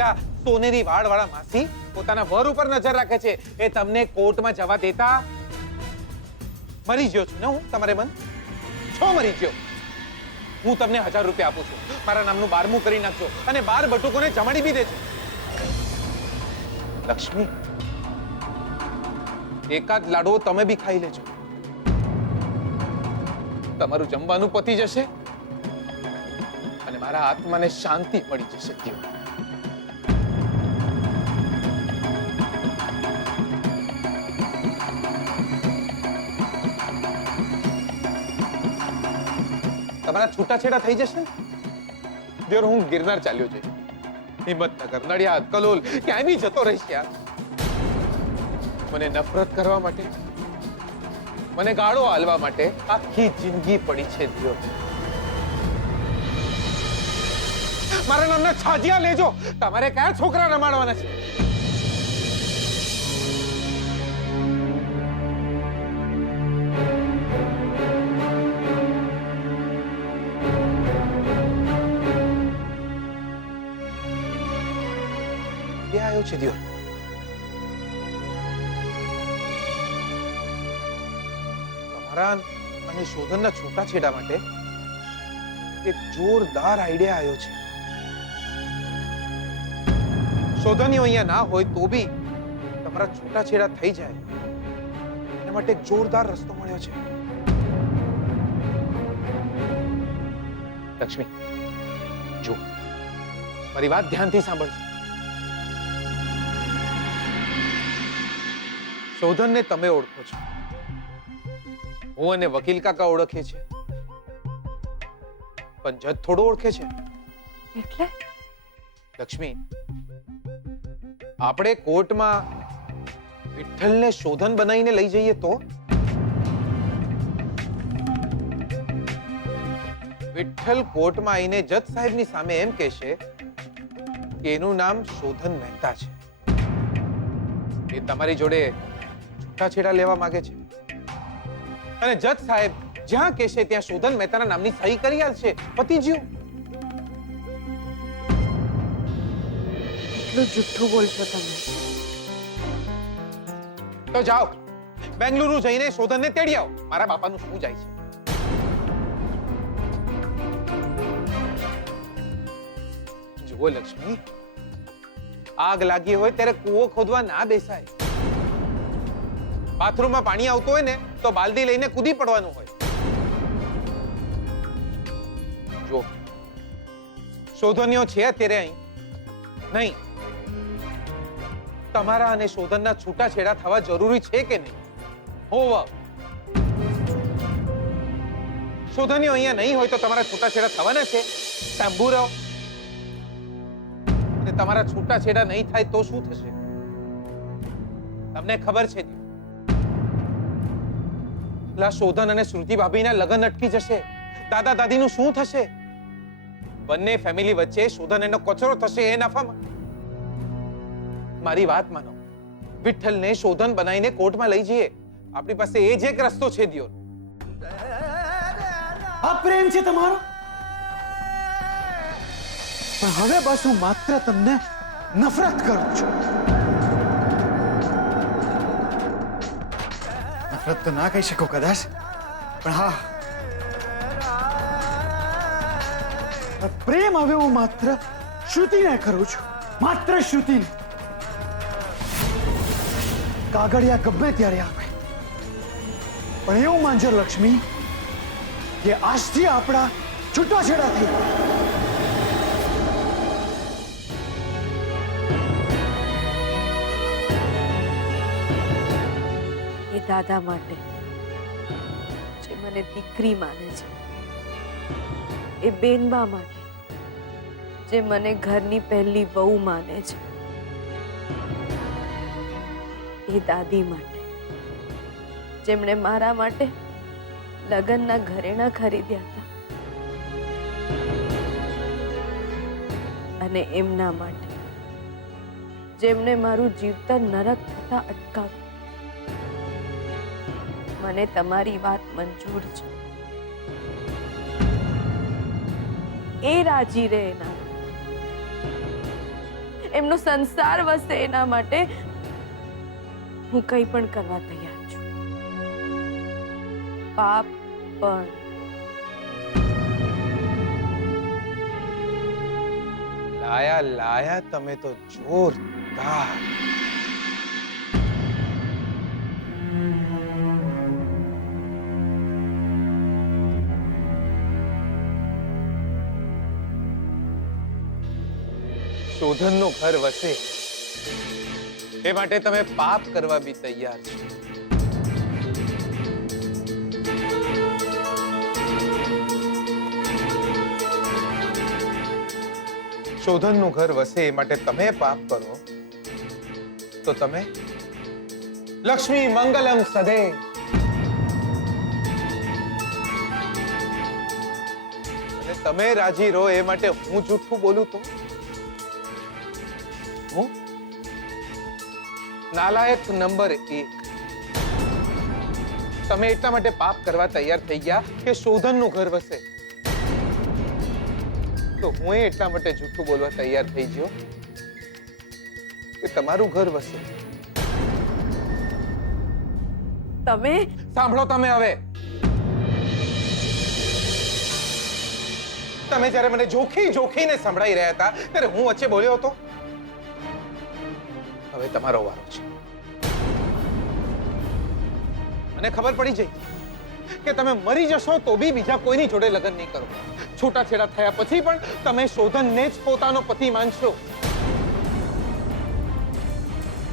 પેલા સોનેરી વાળવાળા માસી પોતાના વર ઉપર નજર રાખે છે, એ તમને કોર્ટમાં જવા દેતા? મરી ગયો છું ને હું તમારે મન છો? મરી ગયો. હું તમને 1000 રૂપિયા આપું છું, મારા નામનું 12મું કરી નાખજો અને 12 બટુકોને જમાડી બી દેજો. લક્ષ્મી, એકાદ લાડવો તમે બી ખાઈ લેજો. તમારું જમવાનું પતી જશે અને મારા આત્માને શાંતિ મળી જશે. તમારા છૂટાછેડા થઈ જશે. દેર હું ગિરનાર ચાલ્યો જઈશ, હિંમતનગર, નડિયાદ, કલોલ, ક્યાંય બી જતો રહીશ. યાર, મને નફરત કરવા માટે, મને ગાળો આલવા માટે આખી જિંદગી પડી છે. દિયો, મારા નામના છાજિયા લેજો. તમારે કયા છોકરા રમાડવાના છે? આવ્યો છે દિયો. તમારા અને શોધનના છૂટાછેડા માટે એક જોરદાર આઈડિયા આવ્યો છે. શોધનીઓ અહીંયા ના હોય તો બી તમારા છૂટાછેડા થઈ જાય એના માટે એક જોરદાર રસ્તો મળ્યો છે. લક્ષ્મી, જો મારી વાત ધ્યાનથી સાંભળજો. શોધનને તમે ઓળખો છો, હું અને વકીલ કાકા ઓળખે છે, પણ જજ થોડું ઓળખે છે. એટલે લક્ષ્મી, આપણે કોર્ટમાં વિઠ્ઠલને શોધન બનાવીને લઈ જઈએ તો વિઠ્ઠલ કોર્ટમાં આવીને જજ સાહેબની સામે એમ કહેશે કે એનું નામ શોધન મહેતા છે. એ તમારી જોડે છૂટાછેડા લેવા માંગે છે અને જજ સાહેબ જ્યાં કહેશે ત્યાં શોધન મહેતાના નામની સહી કરી આલશે. પતી ગયું. એટલું જુઠ્ઠું બોલશો તમે. તો જાઓ, બેંગલુરુ જઈને શોધનને તેડી આવો. મારા બાપાનું શું જાય છે? જુઓ લક્ષ્મી, આગ લાગી હોય ત્યારે કૂવો ખોદવા ના બેસાય. બાથરૂમમાં પાણી આવતું હોય ને તો બાલદી લઈને કૂદી પડવાનું હોય. જો શોધનીઓ છે અત્યારે અહીં નહીં. તમારા અને શોધનના છૂટાછેડા થવા જરૂરી છે કે નહીં? હોવા શોધનીઓ અહીંયા નહીં હોય તો તમારા છૂટાછેડા થવાના છે. સાંભળો રહો. અને તમારા છૂટાછેડા નહીં થાય તો શું થશે તમને ખબર છે? શોધન અને શ્રુતિ ભાભીના લગ્ન અટકી જશે. દાદા દાદીનું શું થશે? બંને ફેમિલી વચ્ચે શોધન એનો કચરો થશે. એ નફામાં મારી વાત માનો, વિઠ્ઠલને શોધન બનાવીને કોર્ટમાં લઈ જઈએ. આપણી પાસે એ જ એક રસ્તો છે. દિયો, આ પ્રેમ છે તમારો, પણ હવે બસ હું માત્ર તમને નફરત કરું છું. નફરત તો ના કહી શકો કદાચ, પણ હા, પ્રેમ હવે હું માત્ર શ્રુતિને કરું છું. માત્ર શ્રુતિને. કાગળિયા ગમે ત્યારે આવે, પણ એવું માનજો લક્ષ્મી કે આજથી આપણા છૂટાછેડા થઈ. એ દાદા માટે જે મને દીકરી માને છે, એ બેનબા માટે જે મને ઘરની પહેલી વહુ માને છે, એ દાદી માટે જેમણે મારા માટે લગ્નના ઘરેણા ખરીદ્યા હતા, અને એમના માટે જેમણે મારું જીવતર નરક થતા અટકાવ્યું. મને તમારી વાત મંજૂર છે. એ રાજી રહે એના, એમનો સંસાર વસે એના માટે હું કંઈ પણ કરવા તૈયાર છું. પાપ પણ. લાયા લાયા તમે તો જોરદાર. શોધનનું ઘર વસે એ માટે તમે પાપ કરવા બી તૈયાર છો. શોધનનું ઘર વસે એ માટે તમે પાપ કરો તો તમે લક્ષ્મી મંગલમ સદે અને તમે રાજી રહો એ માટે હું જૂઠું બોલું તો હું નાલાયક નંબર 1. તમે એટલા માટે પાપ કરવા તૈયાર થઈ ગયા કે શોધનનું ઘર વસે, તો હું એટલા માટે જૂઠું બોલવા તૈયાર થઈ ગયો કે તમારું ઘર વસે. તમે સાંભળો તમે હવે. તમે જ્યારે મને જોખીને સંભળાઈ રહ્યા હતા ત્યારે હું વચ્ચે બોલ્યો હતો. હવે તમારો વારો છે. મને ખબર પડી જઈ કે તમે મરી જશો તો બી બીજા કોઈની જોડે લગ્ન નહીં કરો. છૂટાછેડા થયા પછી પણ તમે શોધનને જ પોતાનો પતિ માનશો.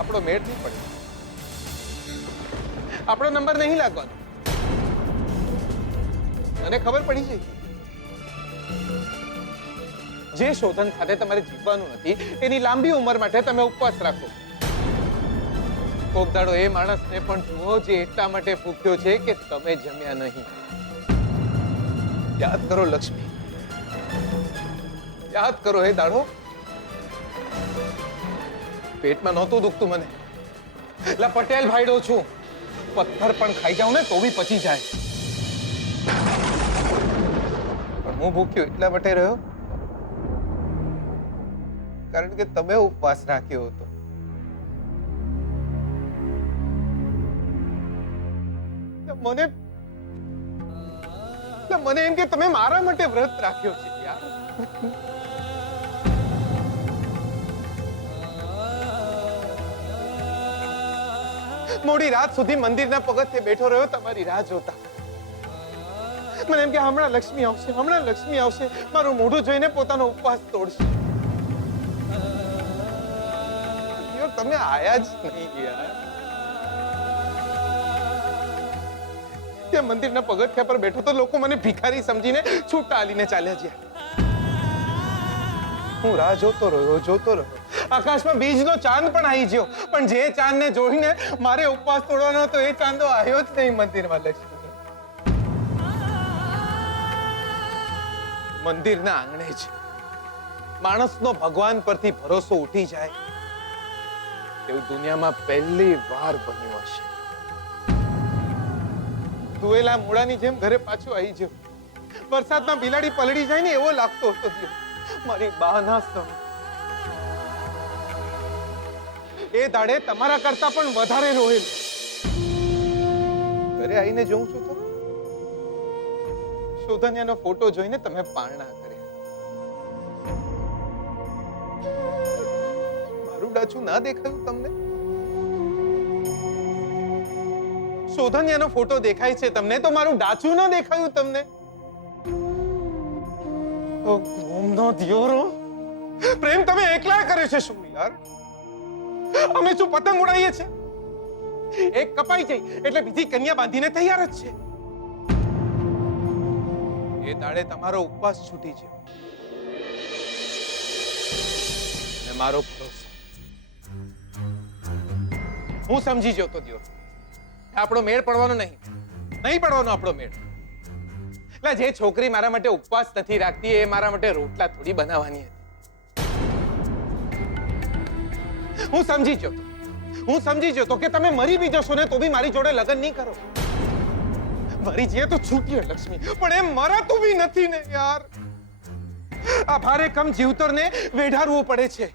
આપણો મેળ નહીં પડે, આપણો નંબર નહીં લાગવાનો. મને ખબર પડી જઈ જે શોધન સાથે તમારે જીવવાનું નથી એની લાંબી ઉંમર માટે તમે ઉપવાસ રાખો. કોક દાડો એ માણસને પણ જુઓ જે એટલા માટે ભૂખ્યો છે કે તમે જમ્યા નહીં. યાદ કરો લક્ષ્મી, યાદ કરો એ દાડો. પેટમાં નહોતું દુખતું મને. એટલે પટેલ ભાઈડો છું, પથ્થર પણ ખાઈ જાઉં ને તો બી પચી જાય. પણ હું ભૂખ્યો એટલા માટે રહ્યો કારણ કે તમે ઉપવાસ રાખ્યો હતો. મને એમ કે તમે મારા માટે વ્રત રાખ્યો છે યાર. મોડી રાત સુધી મંદિરના પગથિયે બેઠો રહ્યો તમારી રાહ જોતા. મને એમ કે હમણાં લક્ષ્મી આવશે, હમણાં લક્ષ્મી આવશે, મારું મોઢું જોઈને પોતાનો ઉપવાસ તોડશે. તમે આયા જ નહીં યાર. ત્યાં મંદિરના પગથિયા પર બેઠો તો લોકો મને ભિખારી સમજીને છૂટા આલીને ચાલ્યા ગયા. હું રાહ જોતો રહ્યો. આકાશમાં બીજનો ચાંદ પણ આવી ગયો, પણ જે ચાંદને જોઈને મારે ઉપવાસ તોડવાનો હતો એ ચાંદો આવ્યો જ નહીં મંદિરમાં. લક્ષ્મી મંદિરના આંગણે જ માણસનો ભગવાન પરથી ભરોસો ઉઠી જાય એવું દુનિયામાં પહેલી વાર બન્યું હશે. ધુએલા મૂળાની જેમ ઘરે પાછું આવી ગયો. વરસાદમાં બિલાડી પલળી જાય ને એવો લાગતો હતો મારી બાના સમ. એ દાડે તમારા કરતા પણ વધારે રોયેલ. ઘરે આવીને જોઉં છું તો શોધન્યાનો ફોટો જોઈને તમે પારણા કર્યા. મારું ડાચું ના દેખાયું તમને? શોધન્યાનો ફોટો દેખાય છે તમને તો મારું ડાચું ન દેખાયું તમને? ઓ ગોમનો દિયોરો, પ્રેમ તમે એકલા કર્યો છે શું યાર? અમે શું પતંગ ઉડાવીએ છે? એક કપાઈ જાય એટલે બીજી કન્યા બાંધીને તૈયાર જ છે. એ દાડે તમારો ઉપવાસ છૂટી ગયો અને મારો ભરોસો. હું સમજી ગયો તો દિયોરો આપણો મેળ પડવાનો નહીં પડવાનો આપણો મેળ. એટલે જે છોકરી મારા માટે ઉપવાસ નથી રાખતી એ મારા માટે રોટલા થોડી બનાવવાની હતી. હું સમજી ગયો તો કે તમે મરી બી જશો ને તો બી મારી જોડે લગ્ન નહીં કરો. મરી જઈએ તો છૂટીએ લક્ષ્મી, પણ એમ મરાતું બી નથી ને યાર. આ ભારે કમ જીવતરને વેઢારવું પડે છે.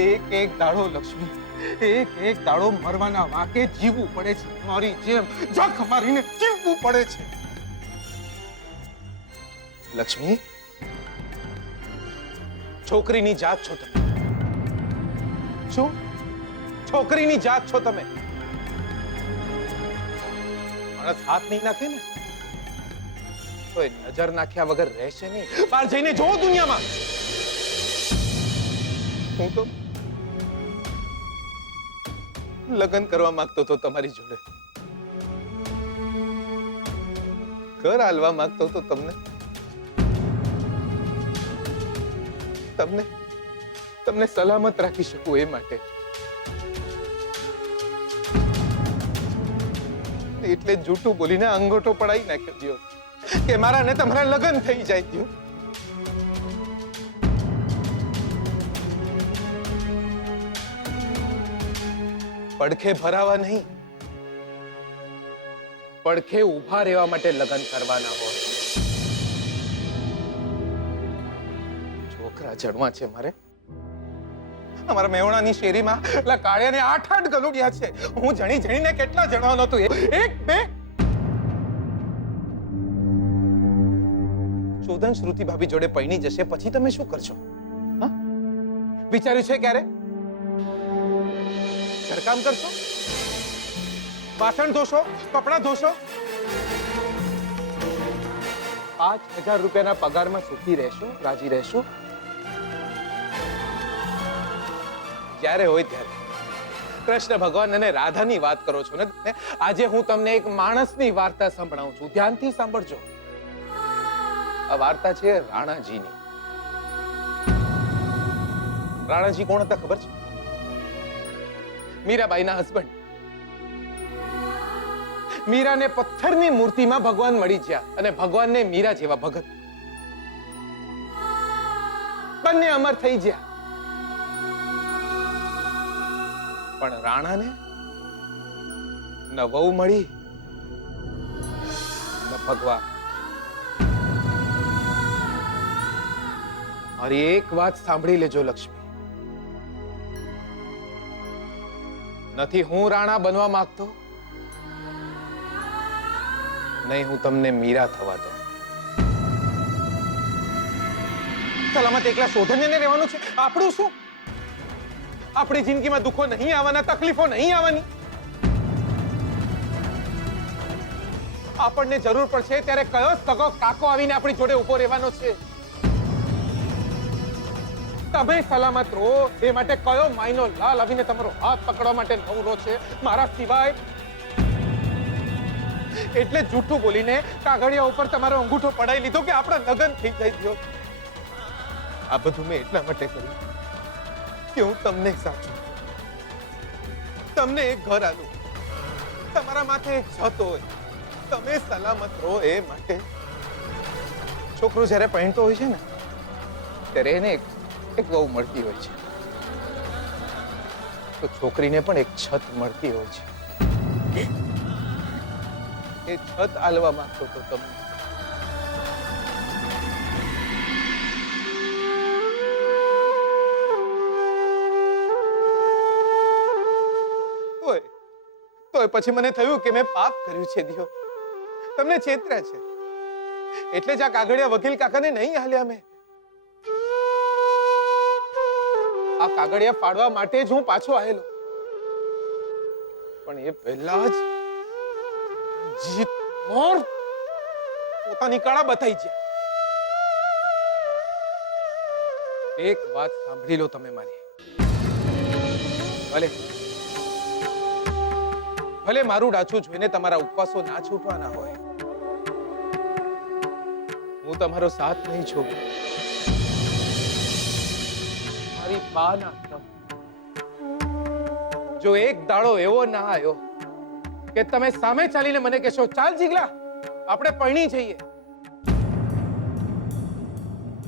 એક એક દાડો લક્ષ્મી, એક એક દાડો મરવાના વાકે જીવવું પડે છે. મારી જેમ જખ મારીને જીવવું પડે છે. લક્ષ્મી, છોકરીની જાત છો તમે. શું છોકરીની જાત છો તમે? માણસ હાથ નહીં નાખે ને તો એ નજર નાખ્યા વગર રહેશે નહીં. બહાર જઈને જોવો દુનિયામાં. હું તો લગ્ન કરવા માંગતો હતો તમારી જોડે, ઘર હાલવા માંગતો હતો તમને તમને તમને સલામત રાખી શકું એ માટે. એટલે જૂઠું બોલીને અંગોઠો પડાઈ નાખ્યો દિયો કે મારા ને તમારા લગ્ન થઈ જાય. દિયો, પડખે ભરાવા નહીં, પડખે ઉભા રહેવા માટે લગ્ન કરવાના હોય. છોકરા જડવા છે મારે. અમારા મેવણાની શેરીમાં પેલા કાળિયાને 8 ગલુડિયા છે. હું જણી જણીને કેટલા જણવાનો હતું? એક બે. શોધન શ્રુતિ ભાભી જોડે પૈણી જશે પછી તમે શું કરશો? હા, વિચાર્યું છે ક્યારે? ઘરકામ કરશો, વાસણ ધોશો, કપડા ધોશો? 5000 રૂપિયાના પગારમાં સુખી રહેશો, રાજી રહેશો? જ્યારે હોય ત્યારે કૃષ્ણ ભગવાન અને રાધાની વાત કરો છો ને. આજે હું તમને એક માણસની વાર્તા સંભળાવું છું. ધ્યાનથી સાંભળજો. આ વાર્તા છે રાણાજીની. રાણાજી કોણ હતા ખબર છે? મીરાબાઈના હસબન્ડ. મીરાને પથ્થરની મૂર્તિમાં ભગવાન મળી ગયા અને ભગવાનને મીરા જેવા ભગત. બંને અમર થઈ ગયા. પણ રાણાને ન વહુ મળી ન ભગવાન. મારી એક વાત સાંભળી લેજો લક્ષ્મી. નથી હું રાણા બનવા માંગતો, નહીં હું તમને મીરા થવા દઉં. સલામત એકલા શોધનને રહેવાનું છે. આપણું શું? આપણી જિંદગીમાં દુઃખો નહીં આવવાના, તકલીફો નહીં આવવાની. આપણને જરૂર પડશે ત્યારે કયો સગો કાકો આવીને આપણી જોડે ઉભો રહેવાનો છે? તમે સલામત રહો એ માટે કયો માયનો લાલ આવીને તમારો હાથ પકડવા માટે નવરો છે મારા સિવાય? એટલે જૂઠું બોલીને કાગળિયા ઉપર તમારો અંગૂઠો પડાઈ લીધો કે આપણા લગ્ન થઈ જાય. દિયો, આ બધું મેં એટલા માટે કર્યું કે હું તમને સાચું, તમને એક ઘર આલું, તમારા માથે એક છત હોય, તમે સલામત રહો એ માટે. છોકરો જ્યારે પહેણતો હોય છે ને ત્યારે એને એક વહુ મળતી હોય છે, તો છોકરીને પણ એક છત મળતી હોય છે. એ છત આલવા માંગતો તો તમે. તોય પછી મને થયું કે મેં પાપ કર્યું છે. દિયો, તમને છેતર્યા છે એટલે જ આ કાગળિયા વકીલ કાકાને નહીં હાલ્યા. મેં આ કાગળિયા ફાડવા માટે જ હું પાછો આવેલો, પણ એ પહેલા જ જીત મોર પોતાની કળા બતાઈ છે. એક વાત સાંભળી લો તમે મારી. ભલે મારું ડાચું જોઈને તમારા ઉપવાસો ના છૂટવાના હોય, હું તમારો સાથ નહીં છોડું. મારી બાના જો એક દાડો એવો ના આવ્યો કે તમે સામે ચાલીને મને કહેશો ચાલ જીગલા આપણે પરણી જઈએ,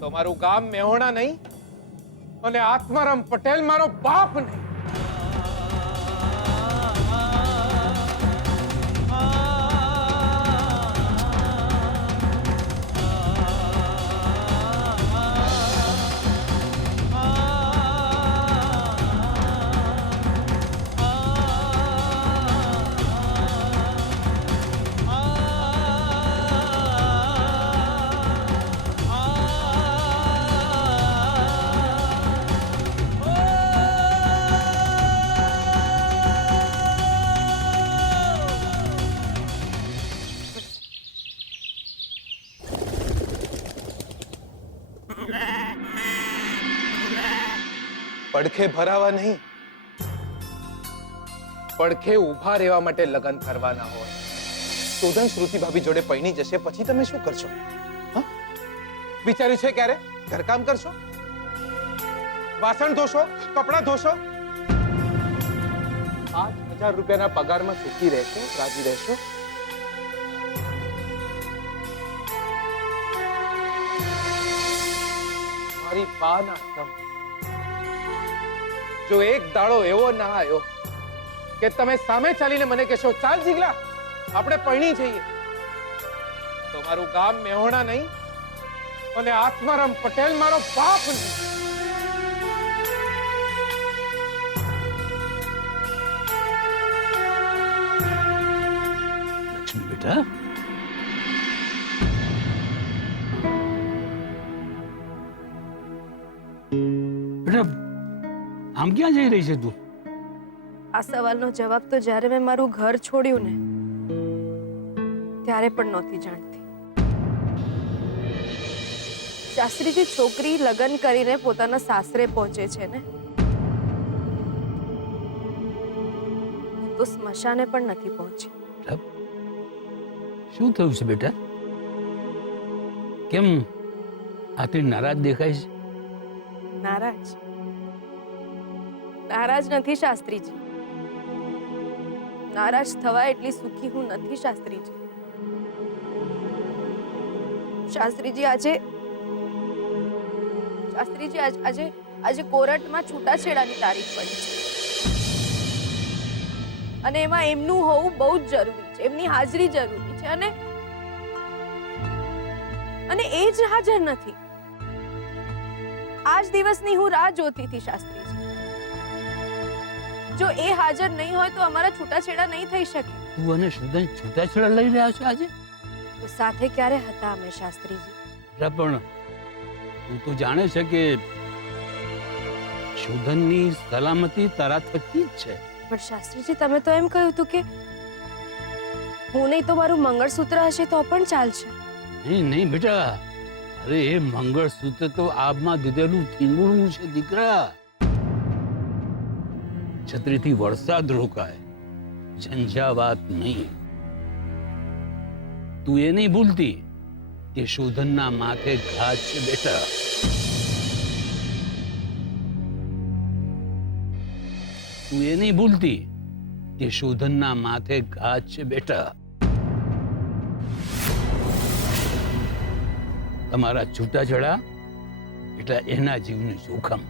તો મારું ગામ મેહોણા નહીં અને આત્મારામ પટેલ મારો બાપ નહીં. પડખે ભરાવા નહીં, પડખે ઊભા રહેવા માટે લગ્ન કરવાના હોય. શોધન શ્રુતિ ભાભી જોડે પૈણી જશે પછી તમે શું કરશો? હા? વિચાર્યું છે ક્યારે? ઘરકામ કરશો, વાસણ ધોશો, કપડાં ધોશો? 8,000 રૂપિયાના પગારમાં સુખી રહેશો, રાજી રહેશો? મારી પાના તમ, જો એક દાડો એવો ના આવ્યો કે તમે સામે ચાલીને મને કહેશો ચાલ જીગલા આપણે પૈણી જઈએ, તો મારું ગામ મેહોણા નહીં અને આત્મારામ પટેલ મારો બાપ નહીં. લક્ષ્મી બેટા, બેટા આમ ક્યાં જઈ રહી છે તું? આ સવાલનો જવાબ તો જ્યારે મેં મારું ઘર છોડ્યું ને ત્યારે પણ નહોતી જાણતી. શાસ્ત્રીજી, છોકરી લગ્ન કરીને પોતાના સાસરે પહોંચે છે ને તો સ્મશાને પણ નથી પહોંચી. શું થયું છે બેટા? કેમ આટલી નારાજ દેખાય છે? નારાજ નારાજ નથી શાસ્ત્રીજી, નારાજ થવા એટલી સુખી હું નથી શાસ્ત્રીજી. શાસ્ત્રીજી આજે કોર્ટમાં છૂટાછેડાની તારીખ પડી છે અને એમાં એમનું હોવું બહુ જ જરૂરી છે, એમની હાજરી જરૂરી છે અને એ જ હાજર નથી. આજ દિવસની હું રાહ જોતી હતી શાસ્ત્રીજી. જો એ હાજર નહીં હોય તો અમારા છૂટાછેડા નહીં થઈ શકે. તું અને શોધન છૂટાછેડા લઈ રહ્યા છો આજે? તો સાથે ક્યારે હતા અમે શાસ્ત્રીજી? પણ તું તો જાણે છે કે શોધનની સલામતી તારા થકી જ છે. પણ શાસ્ત્રીજી, તમે તો એમ કહ્યું હતું કે હું નહીં તો મારું મંગળસૂત્ર હશે તો પણ ચાલશે. નહીં બેટા, અરે એ મંગળસૂત્ર તો આબમાં દીધેલું થીંગણું છે દીકરા. છત્રીથી વરસાદ રોકાય, ઝંઝાવાત નહીં. તું એ નહીં ભૂલતી કે શોધનના માથે ઘાત છે બેટા. તું એ નહીં ભૂલતી કે શોધનના માથે ઘાત છે બેટા. તમારા છૂટાછેડા એટલે એના જીવનું જોખમ.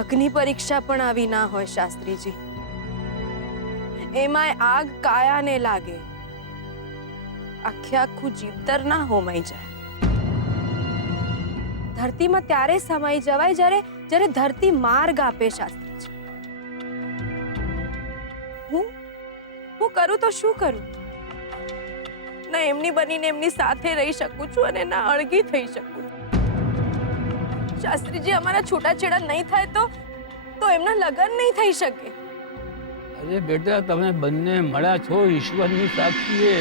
અગ્નિ પરીક્ષા પણ આવી ના હોય શાસ્ત્રીજી. એમાંય આગ કાયાને લાગે, આખે આખું જીવતર ના હોમાઈ જાય. ધરતીમાં ત્યારે સમાઈ જવાય જ્યારે ધરતી માર્ગ આપે શાસ્ત્રીજી. હું કરું તો શું કરું? ના એમની બનીને એમની સાથે રહી શકું છું અને ના અળગી થઈ શકું. શાસ્ત્રીજી, અમારા છૂટાછેડા નહીં થાય તો એમના લગ્ન નહીં થઈ શકે. અરે બેટા, તમે બંને મળ્યા છો ઈશ્વરની સાક્ષીએ.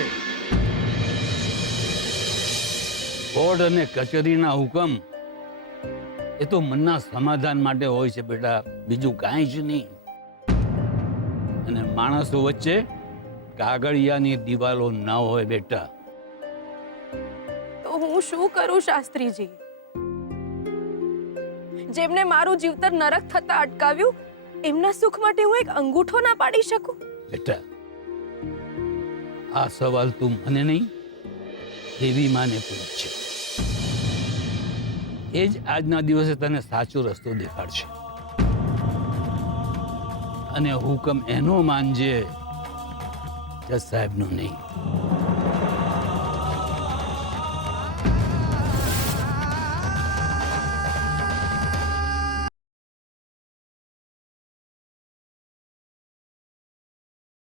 કોર્ટ અને કચેરીના હુકમ એ તો મનના સમાધાન માટે હોય છે બેટા, બીજું કાંઈ જ નહીં. અને માણસો વચ્ચે કાગળિયાની દિવાલો ન હોય બેટા. તો હું શું કરું શાસ્ત્રીજી? જેમને મારું જીવતર નરક થતા અટકાવ્યું એમના સુખ માટે હું એક અંગૂઠો ના પાડી શકું? બેટા, આ સવાલ તું મને નહીં દેવી માને પૂછ. એ જ આજના દિવસે તને સાચો રસ્તો દેખાડશે. અને હુકમ એનો માનજે, જજ સાહેબનો નહીં.